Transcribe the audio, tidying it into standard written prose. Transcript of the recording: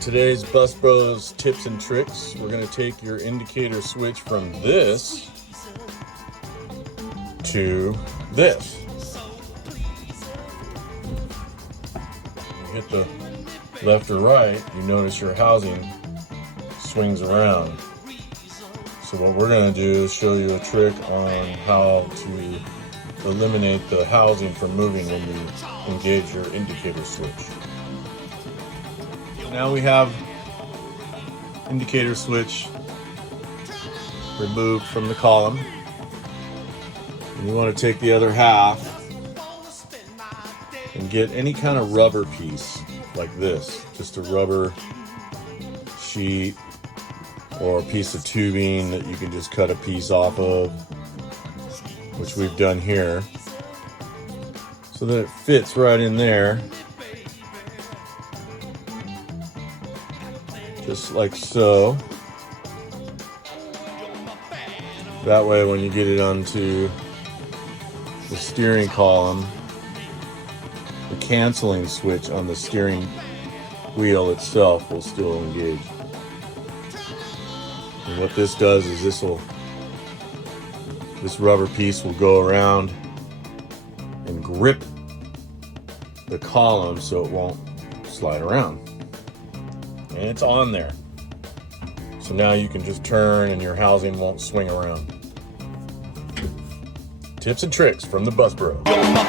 today's Bus Bros tips and tricks, we're going to take your indicator switch from this to this. You hit the left or right, you notice your housing swings around. So what we're going to do is show you a trick on how to eliminate the housing from moving when you engage your indicator switch. Now we have indicator switch removed from the column. And you want to take the other half and get any kind of rubber piece like this, just a rubber sheet or a piece of tubing that you can just cut a piece off of, which we've done here, so that it fits right in there, just like so. That way when you get it onto the steering column, the canceling switch on the steering wheel itself will still engage. And what this does is this rubber piece will go around and grip the column so it won't slide around. And it's on there. So now you can just turn and your housing won't swing around. Tips and tricks from the Bus Bros. You're my